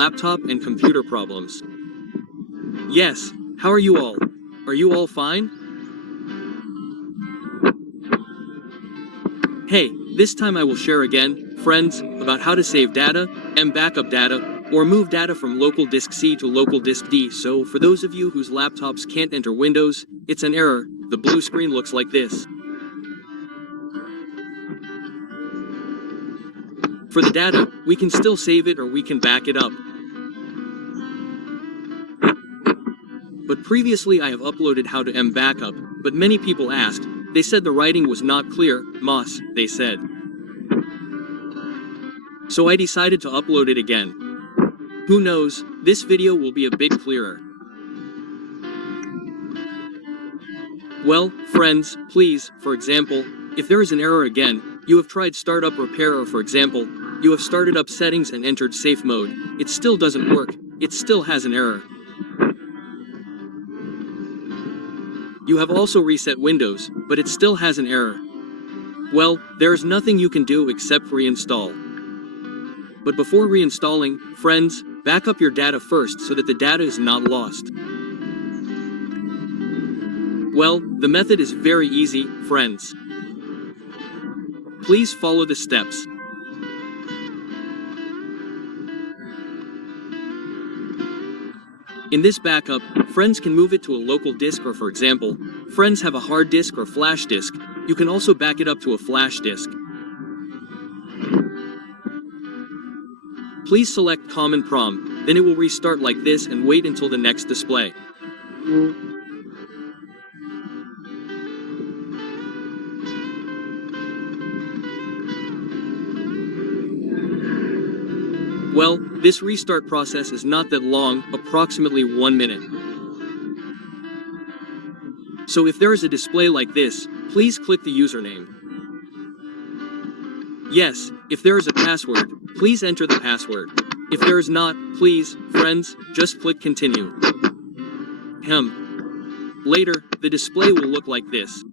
laptop and computer problems. Yes, how are you all? Are you all fine? Hey, this time I will share again, friends, about how to save data, and backup data, or move data from local disk C to local disk D. So for those of you whose laptops can't enter Windows, it's an error. The blue screen looks like this. For the data, we can still save it or we can back it up. But previously I have uploaded how to backup, but many people asked, they said the writing was not clear, Moss, they said. So I decided to upload it again. Who knows, this video will be a bit clearer. Well, friends, please, for example, if there is an error again, you have tried startup repair or for example, you have started up settings and entered safe mode, it still doesn't work, it still has an error. You have also reset Windows, but it still has an error. Well, there is nothing you can do except reinstall. But before reinstalling, friends, back up your data first so that the data is not lost. Well, the method is very easy, friends. Please follow the steps. In this backup, friends can move it to a local disk or for example, friends have a hard disk or flash disk, you can also back it up to a flash disk. Please select Common Prom, then it will restart like this and wait until the next display. Well, this restart process is not that long, approximately 1 minute. So if there is a display like this, please click the username. Yes, if there is a password, please enter the password. If there is not, please, friends, just click continue. Later, the display will look like this.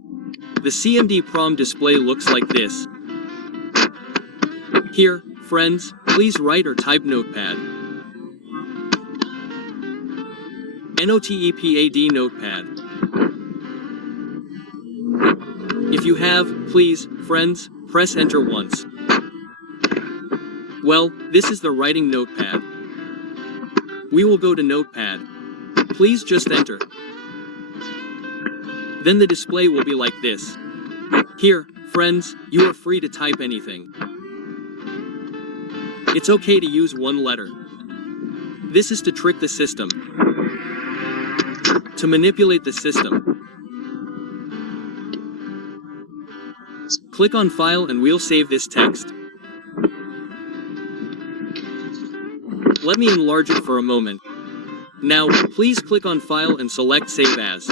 The CMD prom display looks like this. Here, friends, please write or type notepad. NOTEPAD notepad. If you have, please, friends, press enter once. Well, this is the writing notepad. We will go to notepad. Please just enter. Then the display will be like this. Here, friends, you are free to type anything. It's okay to use one letter. This is to trick the system. To manipulate the system. Click on File and we'll save this text. Let me enlarge it for a moment. Now, please click on File and select Save As.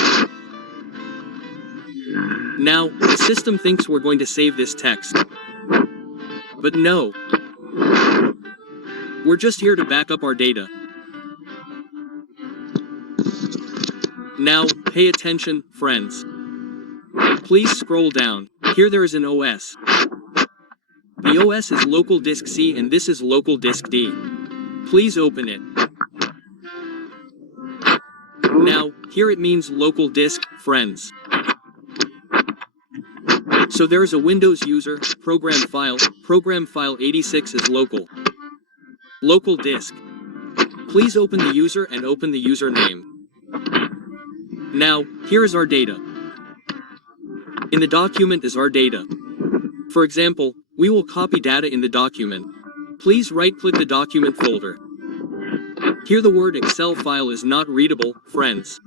Now, the system thinks we're going to save this text. But no. We're just here to back up our data. Now, pay attention, friends. Please scroll down. Here there is an OS. The OS is local disk C and this is local disk D. Please open it. Now, here it means local disk, friends. So there is a Windows user, program file 86 is local. Local disk. Please open the user and open the username. Now, here is our data. In the document is our data. For example, we will copy data in the document. Please right-click the document folder. Here the word Excel file is not readable, friends.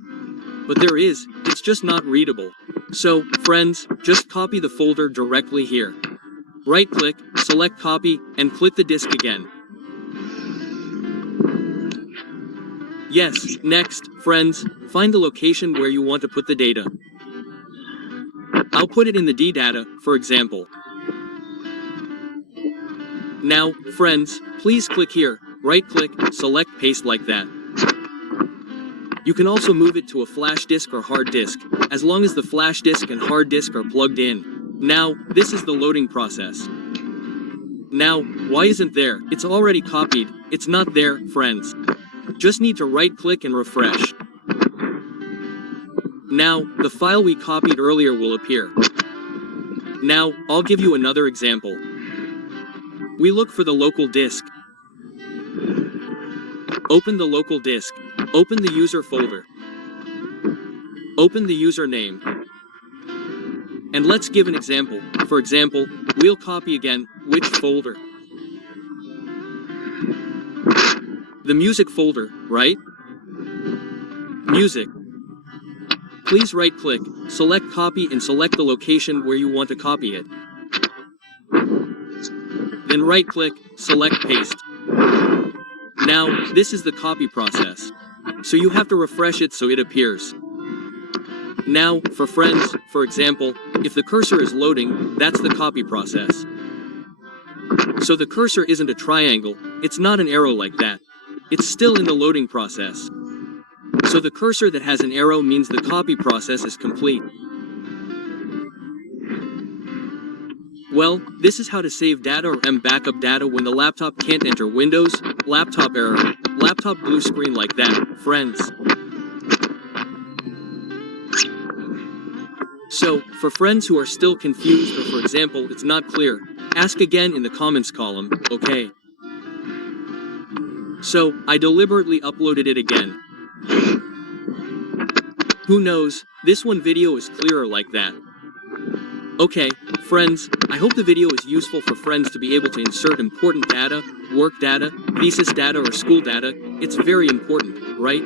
But there is, it's just not readable. So, friends, just copy the folder directly here. Right-click, select copy, and click the disk again. Yes, next, friends, find the location where you want to put the data. I'll put it in the D data, for example. Now, friends, please click here, right-click, select paste like that. You can also move it to a flash disk or hard disk, as long as the flash disk and hard disk are plugged in. Now, this is the loading process. Now, why isn't there? It's already copied. It's not there, friends. Just need to right-click and refresh. Now, the file we copied earlier will appear. Now, I'll give you another example. We look for the local disk. Open the local disk. Open the user folder. Open the username. And let's give an example. For example, we'll copy again, which folder? The music folder, right? Music. Please right-click, select copy and select the location where you want to copy it. Then right-click, select paste. Now, this is the copy process. So you have to refresh it so it appears. Now, for friends, for example, if the cursor is loading, that's the copy process. So the cursor isn't a triangle, it's not an arrow like that. It's still in the loading process. So the cursor that has an arrow means the copy process is complete. Well, this is how to save data or backup data when the laptop can't enter Windows, laptop error, laptop blue screen like that, friends. So, for friends who are still confused or for example it's not clear, ask again in the comments column, okay? So, I deliberately uploaded it again. Who knows, this one video is clearer like that. Okay, friends, I hope the video is useful for friends to be able to insert important data, work data, thesis data or school data. It's very important, right?